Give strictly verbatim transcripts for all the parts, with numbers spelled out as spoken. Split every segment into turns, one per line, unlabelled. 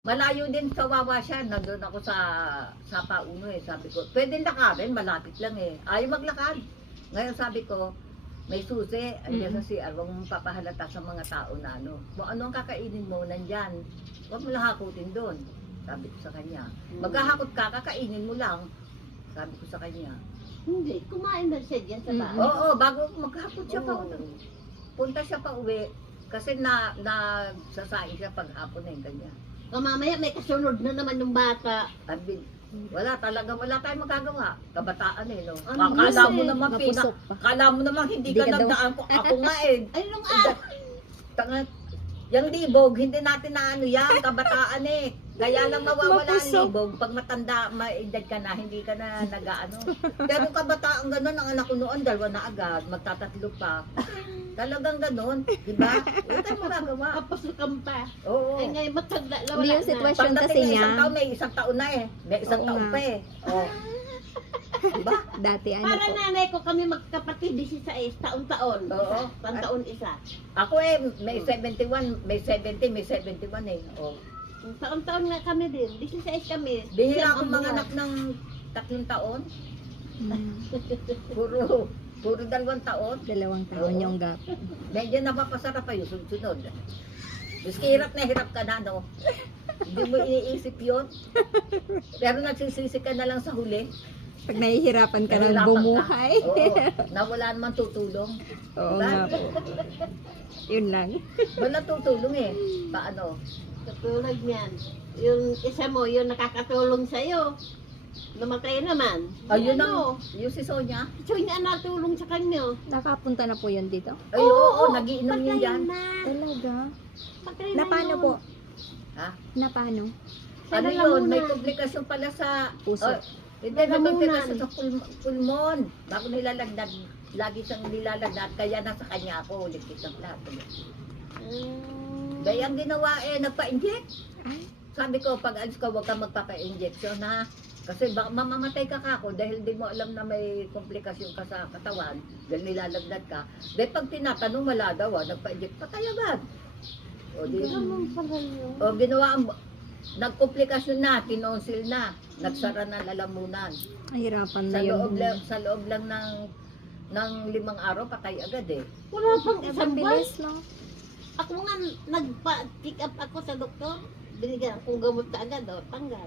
Malayo din sa Wawa siya. Nandun ako sa sa Pauno eh. Sabi ko, pwede lakarin, malapit lang eh. Ayaw maglakad. Ngayon sabi ko, may susi, andiyan sa
Mm.
C R, huwag mong papahalata sa mga tao na ano. Kung ano ang kakainin mo, nandyan. Huwag mo lang hakutin doon. Sabi ko sa kanya. Maghahakot ka, kakainin mo lang. Sabi ko sa kanya.
Hindi, kumain na siya dyan sa bahay.
Oo, bago maghakot siya pa.
Oo.
Punta siya pa uwi. Kasi na, na sasain siya pag hapon na yung ganyan.
O mamaya may kasunod na naman yung bata.
Sabi, wala talaga, wala tayong magagawa. Kabataan eh, no?
Ano
Kala mo
eh,
naman, pina,
mapusok pa.
kala mo naman hindi
Hindi
ka
ka daw-
nagdaan ko. Ako nga eh.
Ay, nung ah,
Tanga, yung libog, hindi natin na ano yan, kabataan eh. Kaya lang mawawala ang
Mapusok.
libog. Pag matanda, maedad ka na, hindi ka na nag-ano. Pero kabataan ganun, ang anak ko noon, dalawa na agad, magtatatlo pa. Talagang ganun, di ba? Wala tayong magagawa.
kapasukan pa.
Oo.
Ay ngayon matanda na
Hindi
wala
yung
na.
sitwasyon
Pagdating
kasi
na
niya,
isang taon, may isang taon na eh. May isang
Oo
taon
nga.
pa eh. Oh. Diba?
dati ano
Para
po,
nanay ko kami magkapatid, disisays, taon-taon.
Oo.
Isa, taon isa.
Ako eh, may seventy-one, may seventy, may seventy-one eh. Oh.
Taon-taon nga kami din, disisays kami.
Bihira
Siyam
akong
ang
mga
buwan.
anak ng tatlong taon.
mm,
Puro, puro dalawang taon.
dalawang taon
Oo.
yung gap.
Medyo napapasarap pa yung sunod. Maski hirap na hirap ka na, no? Hindi mo iniisip yun. Pero nagsisisi ka na lang sa huli.
Pag nahihirapan ka ng
Nahihirapan
bumuhay.
Ka. Oo, na wala naman tutulong.
Oo
Diba?
nga po. Yun lang.
Wala tutulong eh. Paano?
Katulad niyan. Yung isa mo, yung nakakatulong sa'yo. Namatay naman.
Ayun
Ano?
ang, yung si Sonia.
So, hindi na natulong sa kanya.
Nakapunta na po yun dito.
Ay, oo, oo, nagiinom yun
patay
yan.
na.
Talaga?
Patay
Na paano po?
Ha?
Na paano?
Sa
Ano
lalamunan.
yun? May komplikasyon pala sa...
Puso.
Oh, hindi, may
Lalamunan.
komplikasyon sa pul- pulmon. Bago nilalagnat, lagi siyang nilalagnat. Kaya nasa kanya ako, ligpit ng plato.
Mm.
Kaya ang ginawa eh, nagpa-inject.
Ay,
Sabi ko, pag alis ka, huwag kang magpapa-injection ha. Kasi baka mamamatay ka kako dahil di mo alam na may komplikasyon ka sa katawan dahil nilalagnat ka. Dahil pag tinatanong, wala daw ah, nagpa-inject, patay agad. O, di,
Ganun pala yun.
o ginawa ang, nagkomplikasyon na, tinonsil na, nagsara na lalamunan.
nahirapan na
Sa
yung...
loob lang, sa loob lang ng ng limang araw, patay agad eh.
Wala pang
Ang
isang buwan.
bilis, no?
Ako nga nagpa-pick up ako sa doktor. Binigyan akong gamot ka agad, oh, tanggal.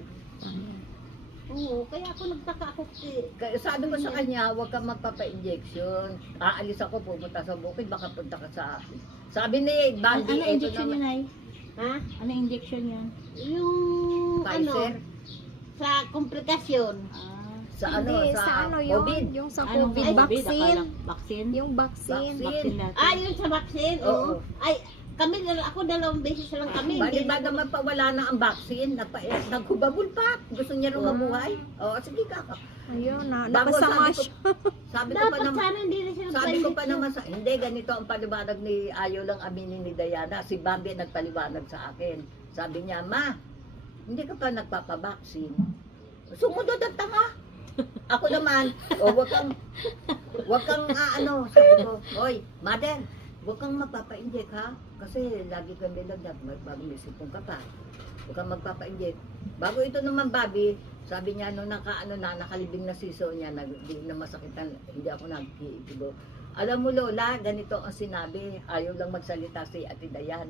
Oo, kaya ako nagtaka ako kasi
Kaya sabi ko sa kanya, huwag kang magpapa-injection. Aalis ako, pupunta sa bukid, baka punta ka sa akin. Sabi ni Bandi,
Ano
eto
injection
naman,
yan ay?
ha?
Ano injection yan?
Yung
Pfizer,
ano, sa komplikasyon.
Ah,
sa ano,
Hindi,
sa,
sa ano yun?
COVID.
Yung sa
anong
COVID
COVID?
vaccine.
Akala- Vaccine?
Yung vaccine.
Vaccine.
Vaccine natin.
Ah, yun sa vaccine,
Oo.
oo. Ay, kami, dal- ako dalawang beses lang kami.
Bali
Hindi
ba
na-
naman pa wala na ang vaccine? Nagpa, eh, naghubabol pa. Gusto niya rin
Ah.
mabuhay. Oo, sige ka.
Ayun, na,
Bago
napasama
sabi ko,
siya.
sabi ko pa
Dapat
naman,
sana hindi na sila
sabi ko pa
pa-injection.
naman sa, hindi, ganito ang paliwanag ni, ayaw lang aminin ni Diana. Si Bambi nagpaliwanag sa akin. Sabi niya, ma, hindi ka pa nagpapabaksin. Sumunod ang tanga. Ako naman, o wag kang, wag kang aano, sabi ko, oy, mother, wag kang magpapa-inject ha, kasi lagi kang nilagnat, bago may sipong ka pa. Huwag kang magpapa-inject. Bago ito naman, Bobby, sabi niya, nung naka, ano na, nakalibing na siso niya, nag, di na masakitan, hindi ako nagkikibo. Alam mo, Lola, ganito ang sinabi, ayaw lang magsalita si Ate Dayan.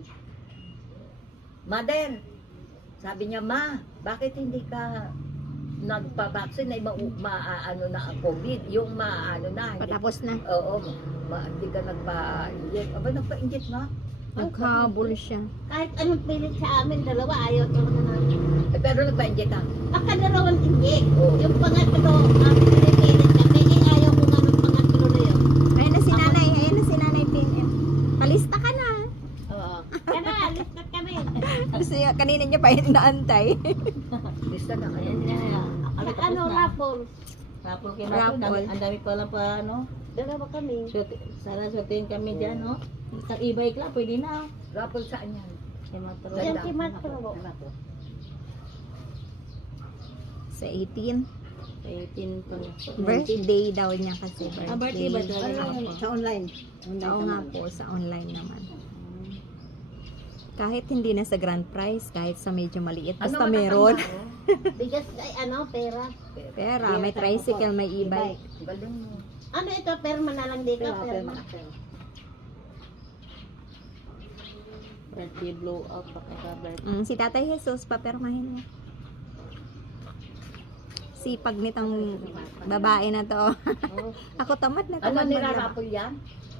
Mother, sabi niya, ma, bakit hindi ka nagpa-vaccine na ma, ma ano na ang COVID, yung ma ano na, hindi,
Patapos na.
oo, ma, hindi ka nagpa-inject. Aba, nagpa-inject ma?
Naghabol siya.
Kahit anong pilit sa amin, dalawa, ayaw talaga namin.
Eh, pero nagpa-inject ka?
Baka dalawang inject.
Oo.
Yung pangatlo, ang pinipilit kami, eh, ayaw ko nga ng pangatlo na yun.
Ayun na si nanay. Ayun na si nanay P M. Palista ka na.
Oo. Kaya na, listat kami.
Kasi kanina niya pa yun naantay.
Lista na kayo.
Ayan, yan, yan.
Sa
Kami tapos
ano,
na.
rapol.
Rapol kayo
Rapol.
natin. Ang dami- Ang dami pa lang pa, ano.
Dalawa kami.
Shoot, sana shootin kami dyan, no? Sa e-bike lang, pwede na.
Raffle saan yan?
Kay Matro.
Yan
Ganda.
si Matro.
Sa eighteen.
eighteen pa.
Birthday daw niya kasi. Birthday.
Ah, birthday ba talaga?
Opo.
Sa online.
Oo nga po, sa online naman. Kahit hindi na sa grand prize, kahit sa medyo maliit,
Ano
basta
matatanda
meron.
mo?
Bigas, ay ano, pera.
Pera, may tricycle, may e-bike.
Galing mo.
Ano ito, perma na lang dito, perma.
Birthday blowout, pagka-birthday.
Mm, si Tatay Jesus, papermahin mo. Sipag nitong babae na to. Ako tamad na
Ano
tamad maglaba.
nirarapol yan?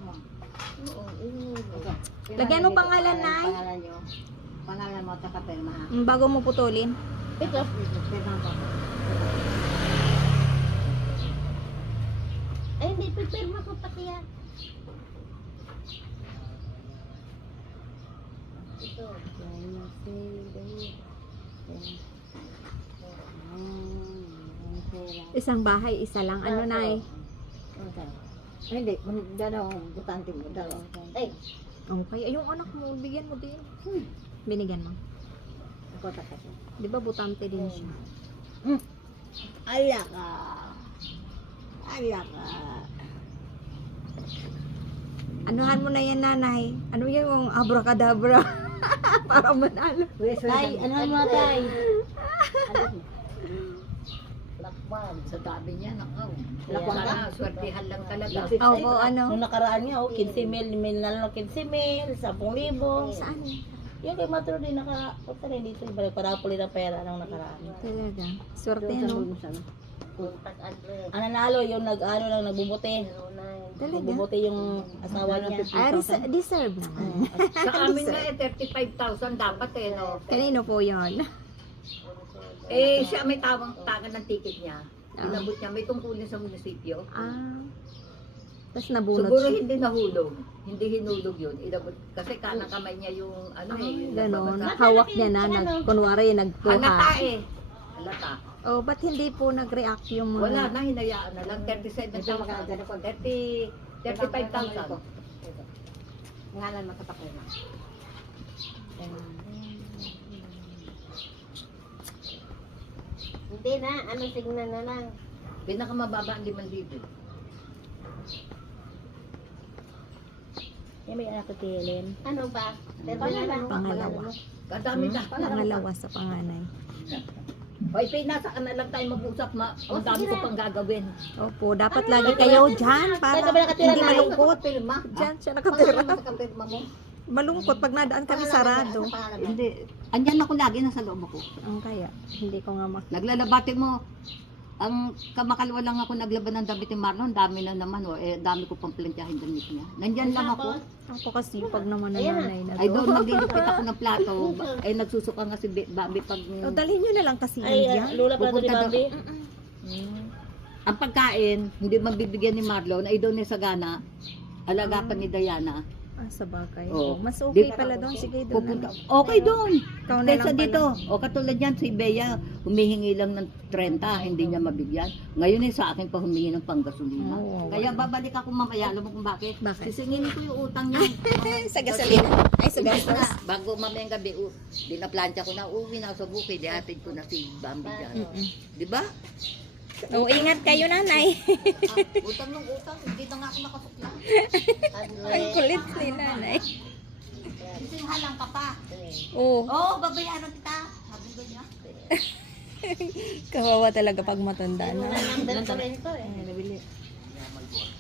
Lagyan mo pangalan, Nay.
Pangalan nyo. Pangalan mo, taka perma.
Mm, bago mo putulin.
Ito, perma pa. Ay, hindi, perma ko pati yan. Ito.
Isang bahay, isa lang. Ano, Nay?
Ay, hindi, dalaw, butante mo, dalaw. Ay,
Okay, ay yung anak mo, bigyan mo din. Binigyan mo.
ako taka.
Di ba butante din siya?
Ala ka. Ala ka.
Anuhan mo na yan, Nanay. Ano yung abracadabra? Para manalo.
Tay, ano mo na tay?
Lakban.
Sa dami niya, nakaw.
Lakwang ka?
Sana, swertihan lang talaga.
Opo, ano?
Nung nakaraan niya, oh, quince mil, may nalalo quince mil, ten libo.
Saan?
Yung kay Matro din naka, punta rin dito, ibalik parapuli ng pera nung nakaraan.
Talaga. Swerte, no?
Kontak address.
Ang nanalo, yung nag-ano lang, nagbubuti.
Talaga.
Nagbubuti yung asawa niya.
Ah, res- deserve naman.
Sa amin nga eh, thirty-five thousand dapat eh, no?
Kanino po yon?
Eh, siya may tawang tagan ng ticket niya.
Ah.
Inabot niya, may tungkulin sa munisipyo.
Ah. Tapos nabunot
Siguro
siya.
hindi nahulog. Hindi hinulog yun. Inabot, kasi kanang kamay niya yung ano eh. yung
Ganon.
nagbabasa.
Hawak niya na. Nag, kunwari,
Halata
nagkuha.
eh. Halata.
Oh, ba't hindi po nag-react yung mga...
Wala na, hinayaan na lang. thirty-seven thousand. thirty, thirty-five thousand.
Ngalan mo sa perma. Hindi na, ano signan na lang.
Pinakamababa ang limang libo.
Yung may anak ko Helen.
Ano ba? Perma na lang.
Pangalawa.
Kadami na.
Pangalawa sa panganay.
Hoy, Pay, nasa ka na lang tayo mag-usap. Ma ang dami ko pang gagawin.
Opo, dapat lagi kayo dyan para
Saan ka ba nakatira,
hindi
Nay?
malungkot.
Pirma.
Dyan siya nakatira.
Pangalan mo sa kapirma mo?
Malungkot pag nadaan kami sarado.
Hindi. Andyan ako lagi, nasa loob ako.
Ang kaya, hindi ko nga mak...
Naglalabate mo. Ang kamakalawa lang ako naglaban ng damit ni Marlon, dami na naman, oh. Eh, dami ko pang plantyahin damit niya. Nandyan lang ako.
Ako kasi pag naman na
Ayan na.
nanay na
Ay,
doon.
doon maglilipit ako ng plato. Ba- Ay, nagsusuka nga si Be- Bambi pag...
O, dalhin nyo na lang kasi
Ay,
yun
ah,
dyan.
lula pala ito ni
Pupunta
Bambi.
Mm-mm.
Ang pagkain, hindi mabibigyan ni Marlon, ay doon ni Sagana. Alaga pa ni Diana.
Ah, sa bagay.
Oo.
Mas okay
Di-
pala doon. Sige, doon
Pupunta.
na.
Okay doon.
Ikaw na
Kaysa
lang
dito.
pala.
O katulad yan, si Bea, humihingi lang ng thirty, hindi niya mabigyan. Ngayon eh, sa akin pa humingi ng panggasolina.
Oo.
Kaya babalik ako mamaya, alam mo kung bakit?
Bakit?
Sisingin ko yung utang niya.
Sa gasolina. Ay, sa
Imbes
gastos.
na, bago mamayang gabi, uh, dinaplantya ko na, uwi na ako sa bukid, dihatid ko na si Bambi dyan.
Mm-mm.
Di ba?
O, ingat kayo, nanay.
Ah, utang ng utang, hindi na nga ako nakasukla.
Ang kulit ni nanay.
Sisinghalang ka pa.
Oo.
Oo, oh, babayaran kita. Sabi ko niya.
Kawawa talaga pag matanda na.
Number ko rin to eh.